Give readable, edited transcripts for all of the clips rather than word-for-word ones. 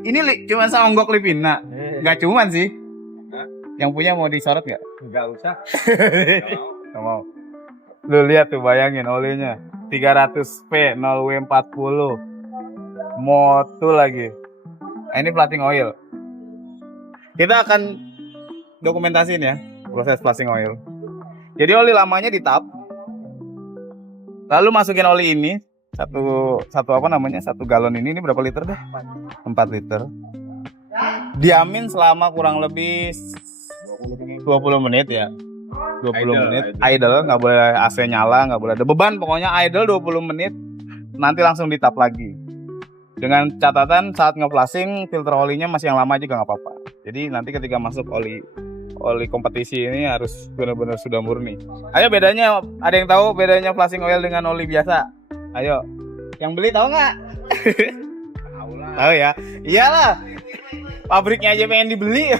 Ini cuma songgok Livina. Nggak cuman sih. Yang punya mau disorot nggak? Nggak usah. Nggak mau. Lu lihat tuh, bayangin olinya 300p 0W40 Moto lagi. Nah, ini flushing oil. Kita akan dokumentasiin ya proses flushing oil. Jadi oli lamanya di tap, lalu masukin oli ini satu apa namanya, 1 galon ini berapa liter deh? 4 liter. Diamin selama kurang lebih 20 menit ya. 20 menit idle, nggak boleh AC nyala, nggak boleh ada beban, pokoknya idle 20 menit. Nanti langsung ditap lagi. Dengan catatan saat nge-flushing filter olinya masih yang lama juga nggak apa-apa. Jadi nanti ketika masuk oli kompetisi ini harus benar-benar sudah murni. Ayo bedanya, ada yang tahu bedanya flushing oil dengan oli biasa? Ayo, yang beli tahu nggak? Tahu ya? Iyalah, pabriknya aja pengen dibeli.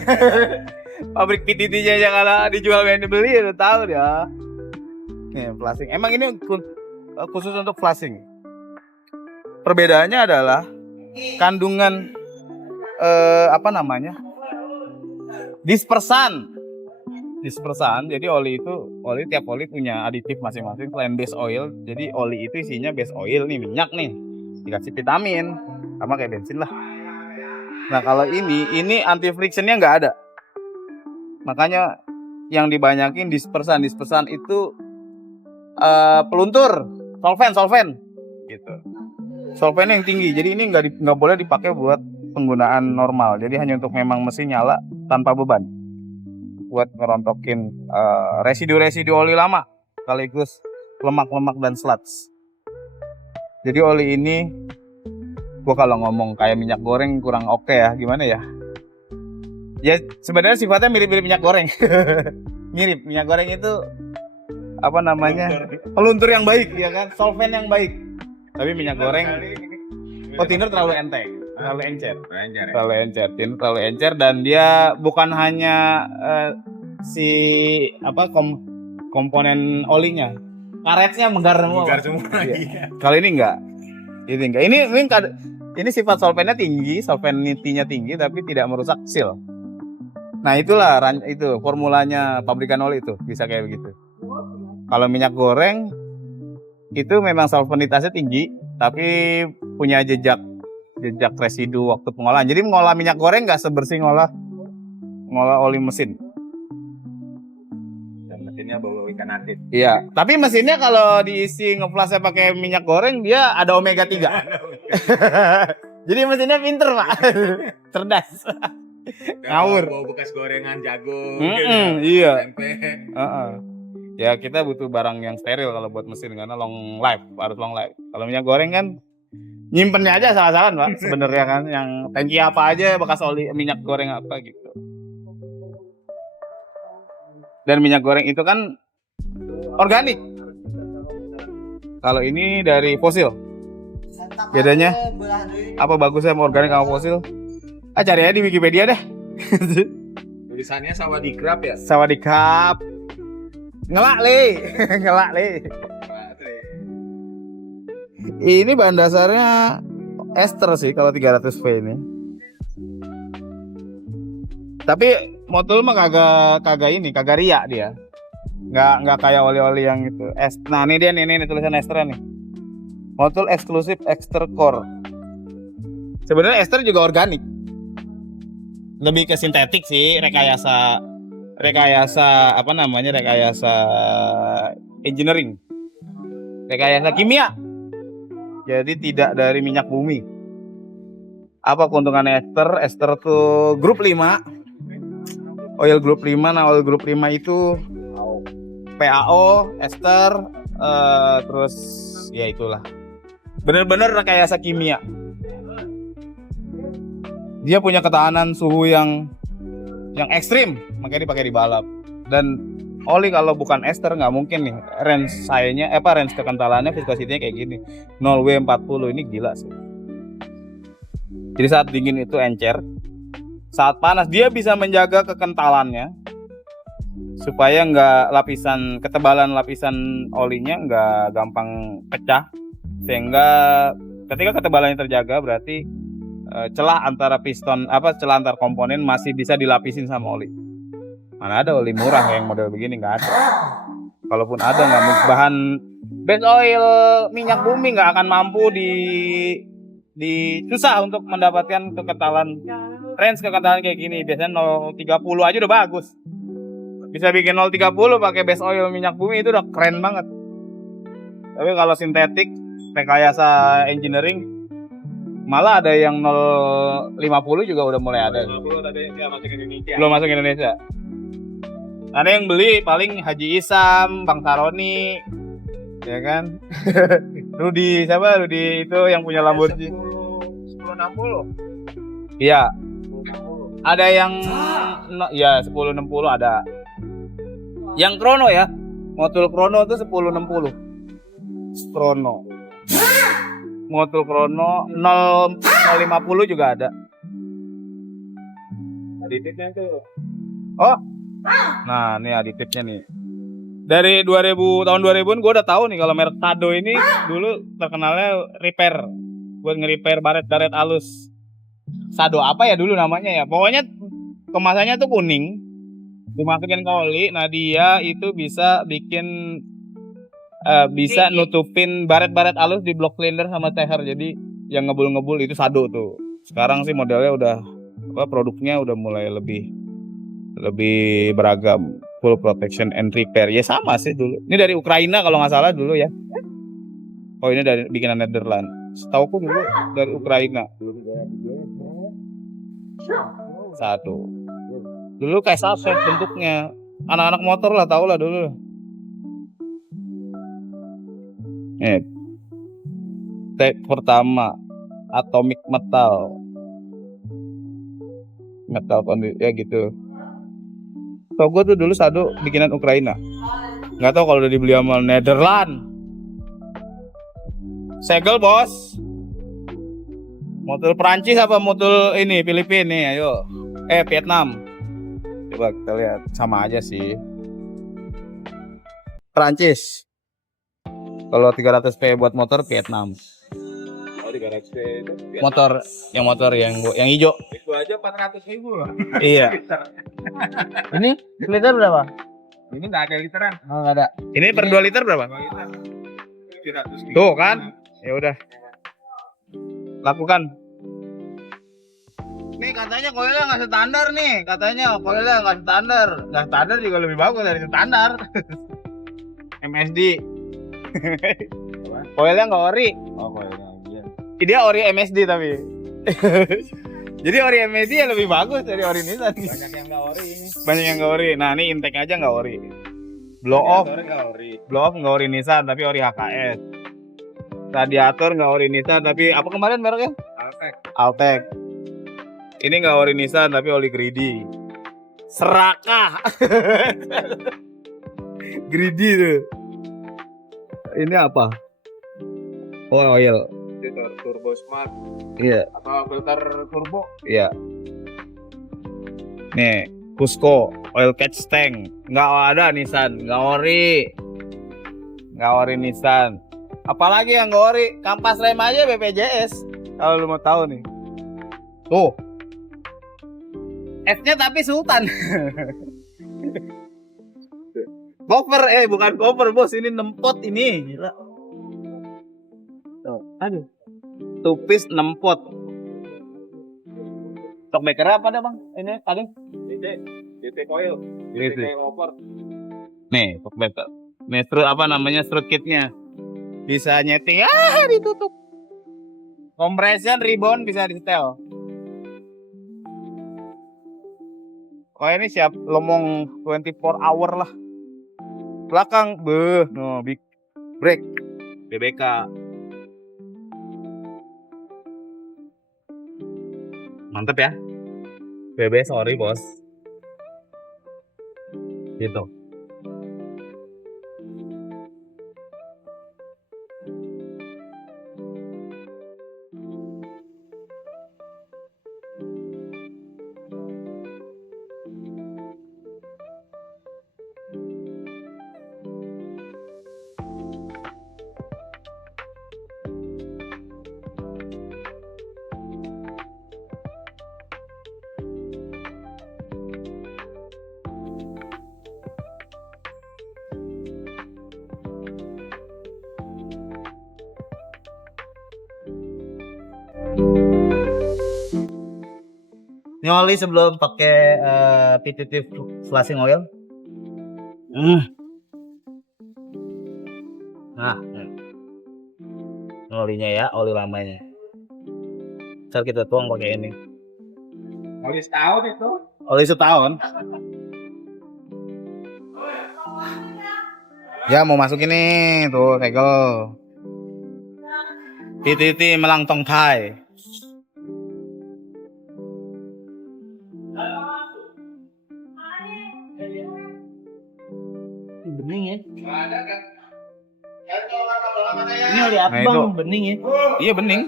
Pabrik PTT-nya aja kalau dijual pengen dibeli, udah tahu dia. Nih flushing. Emang ini khusus untuk flushing. Perbedaannya adalah kandungan apa namanya? Dispersan. Jadi oli tiap oli punya aditif masing-masing selain base oil. Jadi oli itu isinya base oil nih, minyak nih. Dikasih vitamin sama kayak bensin lah. Nah, kalau ini anti frictionnya nggak ada. Makanya yang dibanyakin dispersan itu peluntur, solvent gitu. Solventnya yang tinggi. Jadi ini nggak boleh dipakai buat penggunaan normal. Jadi hanya untuk memang mesin nyala tanpa beban. Buat ngerontokin residu-residu oli lama sekaligus lemak-lemak dan sludge. Jadi oli ini gua kalau ngomong kayak minyak goreng kurang oke ya, gimana ya? Ya sebenarnya sifatnya mirip-mirip minyak goreng. Mirip, minyak goreng itu apa namanya? Peluntur yang baik ya kan, solvent yang baik. Tapi minyak goreng thinner terlalu enteng, terlalu encer dan dia bukan hanya komponen olinya, karetnya menggar semua. Iya. Kalau ini enggak. Ini sifat solventnya tinggi, solvenitinya tinggi tapi tidak merusak seal. Nah itulah itu formulanya pabrikan oli itu bisa kayak begitu. Kalau minyak goreng itu memang solvenitasnya tinggi tapi punya jejak residu waktu pengolahan. Jadi mengolah minyak goreng nggak sebersih ngolah oli mesin. Dan mesinnya bawa ikan asin. Iya. Tapi mesinnya kalau diisi ngeflashnya pakai minyak goreng dia ada omega 3. Jadi mesinnya pinter pak, cerdas. Ngawur. Bawa bekas gorengan jagung. Iya. Tempe. Ya kita butuh barang yang steril kalau buat mesin karena harus long life. Kalau minyak goreng kan nyimpennya aja salah-salah pak sebenarnya kan, yang tangki apa aja bekas oli minyak goreng apa gitu. Dan minyak goreng itu kan organik. Kalau ini dari fosil. Bedanya apa bagusnya organik sama fosil? Cari aja di Wikipedia deh. Tulisannya Sawadicrap ya? Sawadicrap. Ngelak le. Ini bahan dasarnya ester sih kalau 300V ini. Tapi motul mah kagak riak dia. Nggak kayak oli-oli yang itu. Nah, ini dia nih tulisan ester nih. Motul eksklusif ester core. Sebenarnya ester juga organik. Lebih ke sintetik sih, rekayasa engineering. Rekayasa kimia. Jadi tidak dari minyak bumi. Apa keuntungan ester? Ester tuh grup 5. Oil grup 5. Nah, oil grup 5 itu PAO, ester, terus ya itulah. Bener-bener rekayasa kimia. Dia punya ketahanan suhu yang ekstrim, makanya dipakai di balap. Dan oli kalau bukan ester nggak mungkin nih range kekentalannya viscosity-nya kayak gini 0W40 ini gila sih. Jadi saat dingin itu encer, saat panas dia bisa menjaga kekentalannya supaya ketebalan lapisan olinya nggak gampang pecah, sehingga ketika ketebalannya terjaga berarti celah antar komponen masih bisa dilapisin sama oli. Mana ada oli murah yang model begini, nggak ada. Kalaupun ada nggak bahan base oil minyak bumi nggak akan mampu susah untuk mendapatkan range kekentalan kayak gini. Biasanya 030 aja udah bagus. Bisa bikin 030 pakai base oil minyak bumi itu udah keren banget. Tapi kalau sintetik rekayasa engineering malah ada yang 050 juga udah mulai ada. 50 tadi yang masuk Indonesia. Belum masuk Indonesia. Ada yang beli paling Haji Isam, Bang Saroni, ya kan? Rudi itu yang punya Lamborghini. 1060. Iya. 1060. Ada yang ya 1060 ada. Yang Krono ya. Motul Krono itu 1060. Krono. Motul Krono 050 juga ada. Aditifnya tuh. Oh. Nah, ini aditifnya nih. Dari tahun 2000-an gue udah tahu nih kalau merek Tado ini dulu terkenalnya repair. Buat nge-repair baret halus. Sado apa ya dulu namanya ya. Pokoknya kemasannya tuh kuning. Dimasukin ke oli. Nah, dia itu bisa nutupin baret halus di block cylinder sama teher. Jadi yang ngebul-ngebul itu Sado tuh. Sekarang sih modelnya produknya udah mulai lebih beragam, full protection and repair. Ya sama sih dulu. Ini dari Ukraina kalau nggak salah dulu ya. Oh, ini dari bikinan Netherlands. Setauku dulu dari Ukraina. Satu. Dulu kayak saset bentuknya. Anak-anak motor lah tau lah dulu. Type pertama atomic metal ya gitu. Tau gue tuh dulu Sado bikinan Ukraina. Nggak tahu kalau udah dibeli sama Netherlands. Segel bos. Motor Perancis apa motor ini Filipina nih, ayo. Vietnam. Coba kita lihat, sama aja sih. Perancis. Kalau 300p buat motor Vietnam. Oh, 300p itu. Motor yang hijau. Itu aja 400.000 loh. Iya. Ini liter berapa? Ini nggak ada literan. Oh, nggak ada. Ini per 2 liter berapa? 2 liter. 300.000. Tuh kan? Ya udah. Lakukan. Nih katanya koilnya nggak standar nih. Katanya koilnya nggak standar. Nggak standar juga lebih bagus dari standar. MSD. Koilnya nggak ori. Oh, koilnya. Iya. Dia ori MSD tapi. Jadi ori MSD ya lebih bagus dari ori Nissan. Banyak yang nggak ori ini. Banyak yang nggak ori. Nah, ini intake aja nggak ori. Blow off nggak ori Nissan tapi ori HKS. Radiator nggak ori Nissan tapi apa kemarin mereknya? Altec. Ini nggak ori Nissan tapi oli Greedy. Serakah. Greedy tuh. Ini apa? Oh, oil. Filter turbo smart. Iya. Atau filter turbo. Iya. Nih, Cusco oil catch tank. Nggak ada Nissan, nggak ori Nissan. Apalagi yang nggak ori, kampas rem aja BPJS. Kalau lu mau tahu nih. Tuh. S-nya tapi Sultan. Cover, bukan cover bos, ini nempot ini. Gila. Tuh, aduh. Tupis nempot. Shockbreaker apa dah bang? Ini paling DT coil. DT over. Nih, shockbreaker. Nih, strut kitnya. Bisa nyeting, ditutup. Compression rebound bisa di setel. Oh, ini siap lomong 24 hour lah. Belakang, big brake, BBK. Mantep ya. BB sorry bos. Gitu. Nyoli sebelum pakai PTT flashing oil. Nah, olinya ya, oli lamanya. Ntar kita tuang pakai ini. Oli setahun itu. Oli setahun. Ya mau masuk ini tuh segel. PTT Melang Tong Thai. Bening ya. Ada kan? Ini oli apa Nah, bang? itu. Bening ya. Iya bening.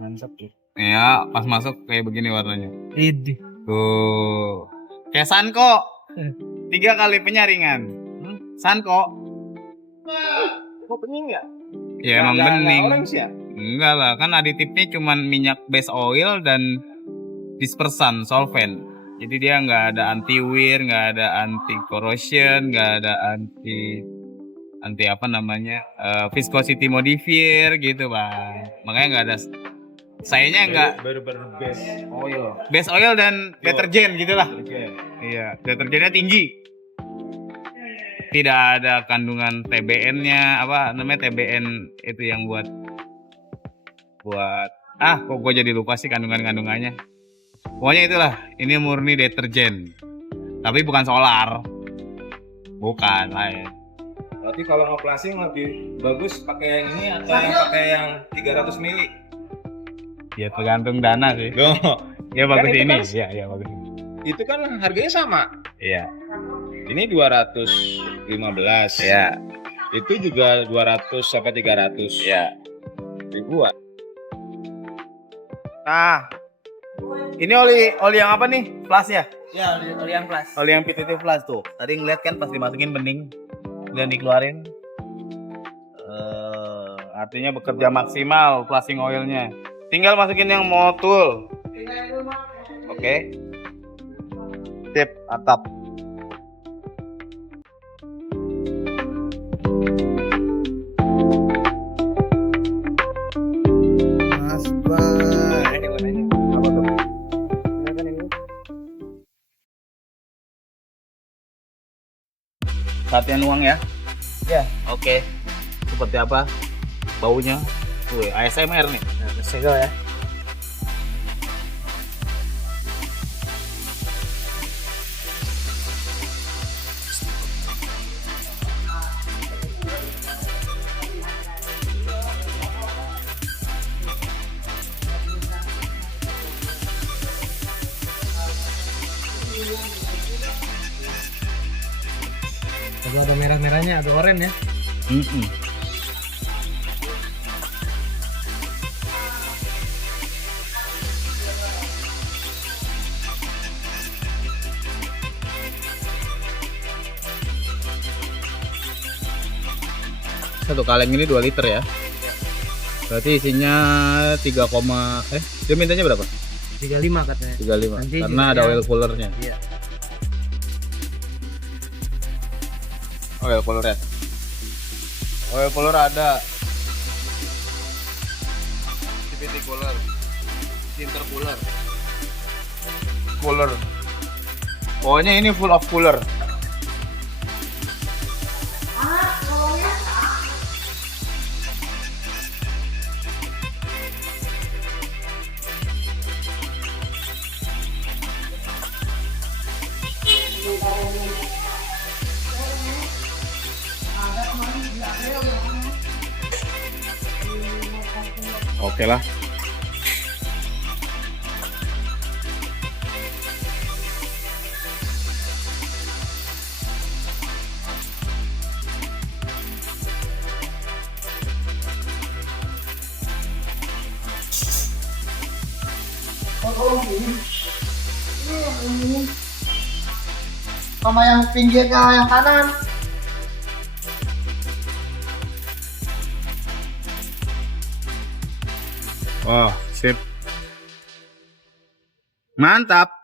Mantap tuh. Ya pas masuk kayak begini warnanya. Ini. Tuh. Kayak Sanko. 3 kali penyaringan. Sanko. Kok bening ya? Ya emang bening. Orange ya? Enggak lah, kan aditifnya cuman minyak base oil dan dispersan solvent. Jadi dia nggak ada anti wear, nggak ada anti corrosion, nggak ada anti apa namanya viscosity modifier gitu bang. Makanya nggak ada. Sayanya nggak Bener-bener base oil. base oil dan deterjen gitulah. Iya, deterjennya tinggi. Tidak ada kandungan TBN-nya, apa namanya TBN itu yang buat kok gue jadi lupa sih kandungannya. Pokoknya itulah, ini murni deterjen. Tapi bukan solar. Bukan lain. Berarti kalau mau flashing lebih bagus pakai yang ini atau yang pakai yang 300 mili? Ya tergantung dana sih. Loh, Ya bagus itu ini. kan- Iya, bagus ini. itu kan harganya sama. Iya. Ini 215. Iya. Itu juga 200 sampai 300 Iya. ribuan. Nah, ini oli yang apa nih? Flash ya? Ya oli yang plus. Oli yang PTT flash tuh. Tadi ngeliat kan pas dimasukin bening dan dikeluarin. Artinya bekerja maksimal flashing oilnya. Tinggal masukin yang motul. Oke. Sip, atap. Mas Bay. Ini warnanya. Apa tuh? Latihan uang ya? Ya. Oke. Seperti apa baunya? Wih, ASMR nih. Segel ya. Kalau ada merah-merahnya, ada oranye ya. Satu kaleng ini 2 liter ya. Berarti isinya 3, dia mintanya berapa? 35 katanya. 35. Nanti Karena ada juga- oil coolernya. Iya. Oil cooler ya. Oil cooler ada. CVT cooler. Intercooler. Cooler. Pokoknya ini full of cooler. Oke lah. Sama yang pinggirnya yang kanan. Oh, sip. Mantap.